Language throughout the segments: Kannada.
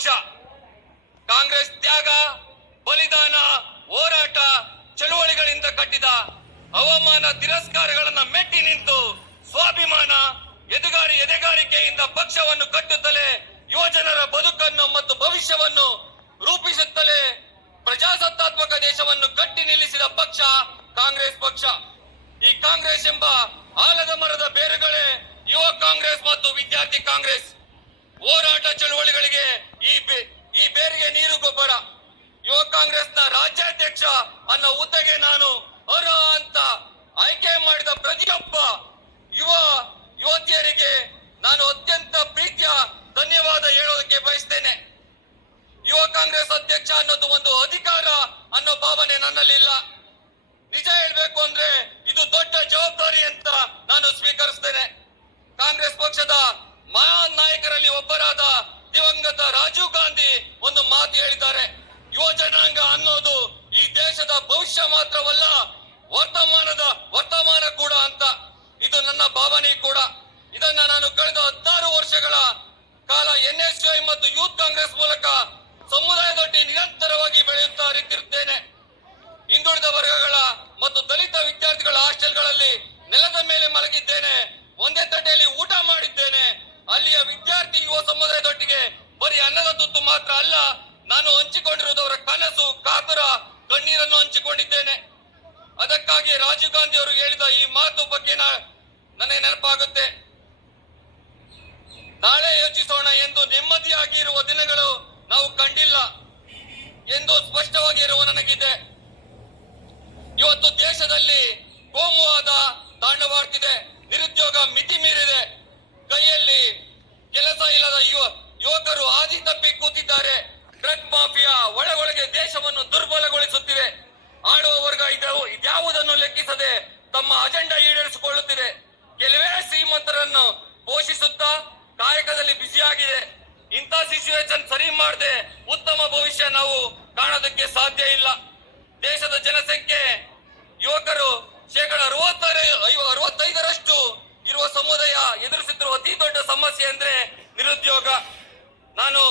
ಪಕ್ಷ. ಕಾಂಗ್ರೆಸ್ ತ್ಯಾಗ, ಬಲಿದಾನ, ಹೋರಾಟ, ಚಳುವಳಿಗಳಿಂದ ಕಟ್ಟಿದ ಅವಮಾನ ತಿರಸ್ಕಾರಗಳನ್ನ ಮೆಟ್ಟಿ ನಿಂತು ಸ್ವಾಭಿಮಾನ, ಎದುಗಾರಿ ಎದೆಗಾರಿಕೆಯಿಂದ ಪಕ್ಷವನ್ನು ಕಟ್ಟುತ್ತಲೇ ಯುವಜನರ ಬದುಕನ್ನು ಮತ್ತು ಭವಿಷ್ಯವನ್ನು ರೂಪಿಸುತ್ತಲೇ ಪ್ರಜಾಸತ್ತಾತ್ಮಕ ದೇಶವನ್ನು ಕಟ್ಟಿ ನಿಲ್ಲಿಸಿದ ಪಕ್ಷ ಕಾಂಗ್ರೆಸ್ ಪಕ್ಷ. ಈ ಕಾಂಗ್ರೆಸ್ ಎಂಬ ಆಲದ ಮರದ ಬೇರುಗಳೇ ಯುವ ಕಾಂಗ್ರೆಸ್ ಮತ್ತು ವಿದ್ಯಾರ್ಥಿ ಕಾಂಗ್ರೆಸ್. ಹೋರಾಟ ಚಳುವಳಿಗಳಿಗೆ ಈ ಈ ಬೇರಿಗೆ ನೀರು ಗೊಬ್ಬರ. ಯುವ ಕಾಂಗ್ರೆಸ್ನ ರಾಜ್ಯಾಧ್ಯಕ್ಷ ಅನ್ನೋ ಹುದ್ದೆಗೆ ನಾನು ಅರ್ಹ ಅಂತ ಆಯ್ಕೆ ಮಾಡಿದ ಪ್ರತಿಯೊಬ್ಬ ಯುವ ಯುವತಿಯರಿಗೆ ನಾನು ಅತ್ಯಂತ ಪ್ರೀತಿಯ ಧನ್ಯವಾದ ಹೇಳೋದಕ್ಕೆ ಬಯಸ್ತೇನೆ. ಯುವ ಕಾಂಗ್ರೆಸ್ ಅಧ್ಯಕ್ಷ ಅನ್ನೋದು ಒಂದು ಅಧಿಕಾರ ಅನ್ನೋ ಭಾವನೆ ನನ್ನಲ್ಲಿಲ್ಲ ನಿಜ ಹೇಳ್ಬೇಕು ಅಂದ್ರೆ ಇದು ದೊಡ್ಡ ಜವಾಬ್ದಾರಿ ಅಂತ ನಾನು ಸ್ವೀಕರಿಸ್ತೇನೆ. ಕಾಂಗ್ರೆಸ್ ಪಕ್ಷದ ಮಹಾನ್ ನಾಯಕರಲ್ಲಿ ಒಬ್ಬರಾದ ದಿವಂಗತ ರಾಜೀವ್ ಗಾಂಧಿ ಒಂದು ಮಾತು ಹೇಳಿದ್ದಾರೆ. ಯುವ ಜನಾಂಗ ಅನ್ನೋದು ಈ ದೇಶದ ಭವಿಷ್ಯ ಮಾತ್ರವಲ್ಲ, ವರ್ತಮಾನದ ವರ್ತಮಾನ ಕೂಡ ಅಂತ. ಇದು ನನ್ನ ಭಾವನೆ ಕೂಡ. ಇದನ್ನ ನಾನು ಕಳೆದ ಹತ್ತಾರು ವರ್ಷಗಳ ಕಾಲ ಎನ್ ಎಸ್ ಐ ಮತ್ತು ಯೂತ್ ಕಾಂಗ್ರೆಸ್ ಮೂಲಕ ಸಮುದಾಯದೊಟ್ಟಿ ನಿರಂತರವಾಗಿ ಬೆಳೆಯುತ್ತಾ ಅರಿತಿರುತ್ತೇನೆ ಹಿಂದುಳಿದ ವರ್ಗಗಳ ಮತ್ತು ದಲಿತ ವಿದ್ಯಾರ್ಥಿಗಳ ಹಾಸ್ಟೆಲ್ಗಳಲ್ಲಿ ನೆಲದ ಮೇಲೆ ಮಲಗಿದ್ದೇನೆ. ಒಂದೇ ತಟ್ಟೆಯಲ್ಲಿ ಊಟ ಮಾಡಿದ್ದೇನೆ. ಅಲ್ಲಿಯ ವಿದ್ಯಾರ್ಥಿ ಯುವ ಸಮುದಾಯದೊಟ್ಟಿಗೆ ಬರೀ ಅನ್ನದ ತುತ್ತು ಮಾತ್ರ ಅಲ್ಲ, ನಾನು ಹಂಚಿಕೊಂಡಿರುವುದವರ ಕನಸು, ಕಾತುರ, ಕಣ್ಣೀರನ್ನು ಹಂಚಿಕೊಂಡಿದ್ದೇನೆ. ಅದಕ್ಕಾಗಿ ರಾಜೀವ್ ಗಾಂಧಿ ಅವರು ಹೇಳಿದ ಈ ಮಾತು ಬಗ್ಗೆ ನನಗೆ ನೆನಪಾಗುತ್ತೆ. ನಾಳೆ ಯೋಚಿಸೋಣ ಎಂದು ನೆಮ್ಮದಿಯಾಗಿ ಇರುವ ದಿನಗಳು ನಾವು ಕಂಡಿಲ್ಲ ಎಂದು ಸ್ಪಷ್ಟವಾಗಿ ಇರುವ ನನಗಿದೆ. ಇವತ್ತು ದೇಶದಲ್ಲಿ ಕೋಮುವಾದ ತಾಂಡವಾಡ್ತಿದೆ, ನಿರುದ್ಯೋಗ ಮಿತಿ ಮೀರಿದೆ ಕೈಯಲ್ಲಿ ಕೆಲಸ ಇಲ್ಲದ ಯುವ ಯುವಕರು ಹಾದಿ ತಪ್ಪಿ ಕೂತಿದ್ದಾರೆ. ಡ್ರಗ್ ಮಾಫಿಯಾ ಒಳ ಒಳಗೆ ದೇಶವನ್ನು ದುರ್ಬಲಗೊಳಿಸುತ್ತಿವೆ. ಆಡುವ ವರ್ಗ ಇದ್ಯಾವು ಇದ್ಯಾವುದನ್ನು ಲೆಕ್ಕಿಸದೆ ತಮ್ಮ ಅಜೆಂಡಾ ಈಡೇರಿಸಿಕೊಳ್ಳುತ್ತಿದೆ. ಕೆಲವೇ ಶ್ರೀಮಂತರನ್ನು ಪೋಷಿಸುತ್ತಾ ಕಾಯಕದಲ್ಲಿ ಬ್ಯುಸಿಯಾಗಿದೆ. ಇಂಥ ಸಿಚುವೇಶನ್ ಸರಿ ಮಾಡದೆ ಉತ್ತಮ ಭವಿಷ್ಯ ನಾವು ಕಾಣೋದಕ್ಕೆ ಸಾಧ್ಯ ಇಲ್ಲ. ದೇಶದ ಜನಸಂಖ್ಯೆ ಯುವಕರು ಶೇಕಡ ಅರವತ್ತರ ಅರವತ್ತೈದರಷ್ಟು ಇರುವ ಸಮುದಾಯ ಎದುರಿಸುತ್ತಿರುವ ಅತಿ ದೊಡ್ಡ ಸಮಸ್ಯೆ ಅಂದ್ರೆ ನಿರುದ್ಯೋಗ. ನಾನು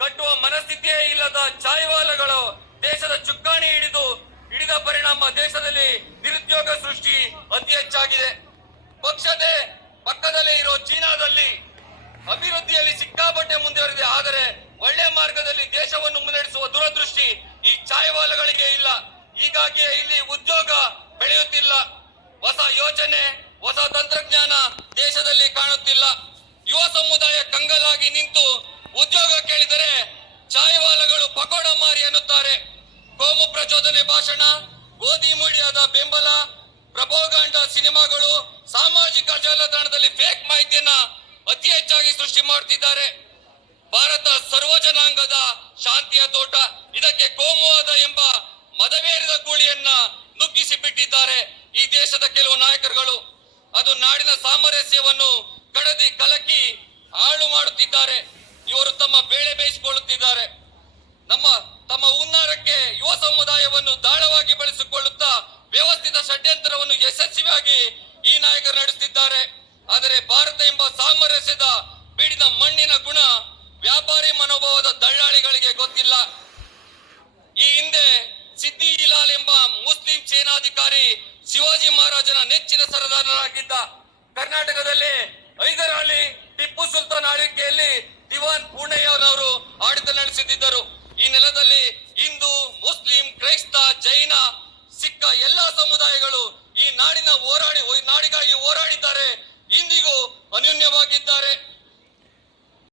ಕಟ್ಟುವ ಮನಸ್ಥಿತಿಯೇ ಇಲ್ಲದ ಚಾಯ್ವಾಲಗಳು ದೇಶದ ಚುಕ್ಕಾಣಿ ಹಿಡಿದು ಹಿಡಿದ ಪರಿಣಾಮ ದೇಶದಲ್ಲಿ ನಿರುದ್ಯೋಗ ಸೃಷ್ಟಿ ಅತಿ ಹೆಚ್ಚಾಗಿದೆ. ಪಕ್ಷದೇ ಪಕ್ಕದಲ್ಲೇ ಇರೋ ಚೀನಾದಲ್ಲಿ ಅಭಿವೃದ್ಧಿಯಲ್ಲಿ ಸಿಕ್ಕಾಪಟ್ಟೆ ಮುಂದುವರಿದೆ ಆದರೆ ಒಳ್ಳೆ ಮಾರ್ಗದಲ್ಲಿ ದೇಶವನ್ನು ಮುನ್ನಡೆಸುವ ದೂರದೃಷ್ಟಿ ಈ ಚಾಯ್ವಾಲಗಳಿಗೆ ಇಲ್ಲ. ಹೀಗಾಗಿಯೇ ಇಲ್ಲಿ ಉದ್ಯೋಗ ಬೆಳೆಯುತ್ತಿಲ್ಲ. ಹೊಸ ಯೋಚನೆ, ಹೊಸ ತಂತ್ರಜ್ಞಾನ ದೇಶದಲ್ಲಿ ಕಾಣುತ್ತಿಲ್ಲ. ಯುವ ಸಮುದಾಯ ಕಂಗಲಾಗಿ ನಿಂತು ಉದ್ಯೋಗ ಕೇಳಿದರೆ ಚಾಯ್ವಾಲಗಳು ಪಕೋಡ ಮಾರಿ ಎನ್ನುತ್ತಾರೆ. ಕೋಮು ಪ್ರಚೋದನೆ ಭಾಷಣ, ಗೋಧಿ ಮೀಡಿಯಾದ ಬೆಂಬಲ, ಪ್ರಭೋಗಾಂಡ ಸಿನಿಮಾಗಳು, ಸಾಮಾಜಿಕ ಜಾಲತಾಣದಲ್ಲಿ ಫೇಕ್ ಮಾಹಿತಿಯನ್ನ ಅತಿ ಹೆಚ್ಚಾಗಿ ಸೃಷ್ಟಿ ಮಾಡುತ್ತಿದ್ದಾರೆ. ಭಾರತ ಸರ್ವ ಜನಾಂಗದ ಶಾಂತಿಯ ತೋಟ. ಇದಕ್ಕೆ ಕೋಮುವಾದ ಎಂಬ ಮದವೇರಿದ ಗೂಳಿಯನ್ನ ನುಗ್ಗಿಸಿ ಬಿಟ್ಟಿದ್ದಾರೆ ಈ ದೇಶದ ಕೆಲವು ನಾಯಕರುಗಳು. ಅದು ನಾಡಿನ ಸಾಮರಸ್ಯವನ್ನು ಕಡದಿ ಕಲಕಿ ಹಾಳು ಮಾಡುತ್ತಿದ್ದಾರೆ. ಇವರು ತಮ್ಮ ಬೇಳೆ ಬೇಯಿಸಿಕೊಳ್ಳುತ್ತಿದ್ದಾರೆ. ನಮ್ಮ, ತಮ್ಮ ಉನ್ನಾರಕ್ಕೆ ಯುವ ಸಮುದಾಯವನ್ನು ದಾಳವಾಗಿ ಬಳಸಿಕೊಳ್ಳುತ್ತಾ ವ್ಯವಸ್ಥಿತ ಷಡ್ಯಂತ್ರವನ್ನು ಯಶಸ್ವಿಯಾಗಿ ಈ ನಾಯಕರು ನಡೆಸುತ್ತಿದ್ದಾರೆ. ಆದರೆ ಭಾರತ ಎಂಬ ಸಾಮರಸ್ಯದ ಬೀಡಿನ ಮಣ್ಣಿನ ಗುಣ ವ್ಯಾಪಾರಿ ಮನೋಭಾವದ ದಳ್ಳಾಳಿಗಳಿಗೆ ಗೊತ್ತಿಲ್ಲ. ಈ ಹಿಂದೆ ಸಿದ್ದಿ ಇಲಾಲ್ ಎಂಬ ಮುಸ್ಲಿಂ ಸೇನಾಧಿಕಾರಿ ಶಿವಾಜಿ ಮಹಾರಾಜನ ನೆಚ್ಚಿನ ಸರದಾರರಾಗಿದ್ದ ಕರ್ನಾಟಕದಲ್ಲಿ ಹೈದರಾಲಿ ಟಿಪ್ಪು ಸುಲ್ತಾನ್ ಆಳ್ವಿಕೆಯಲ್ಲಿ ದಿವಾನ್ ಪೂರ್ಣಯ್ಯನವರು ಆಡಳಿತ ನಡೆಸುತ್ತಿದ್ದರು ಈ ನೆಲದಲ್ಲಿ ಹಿಂದೂ, ಮುಸ್ಲಿಂ, ಕ್ರೈಸ್ತ, ಜೈನ, ಸಿಕ್ಕ ಎಲ್ಲಾ ಸಮುದಾಯಗಳು ಈ ನಾಡಿನ ಹೋರಾಡಿ, ನಾಡಿಗಾಗಿ ಹೋರಾಡಿದ್ದಾರೆ. ಇಂದಿಗೂ ಅನ್ಯೂನ್ಯವಾಗಿದ್ದಾರೆ.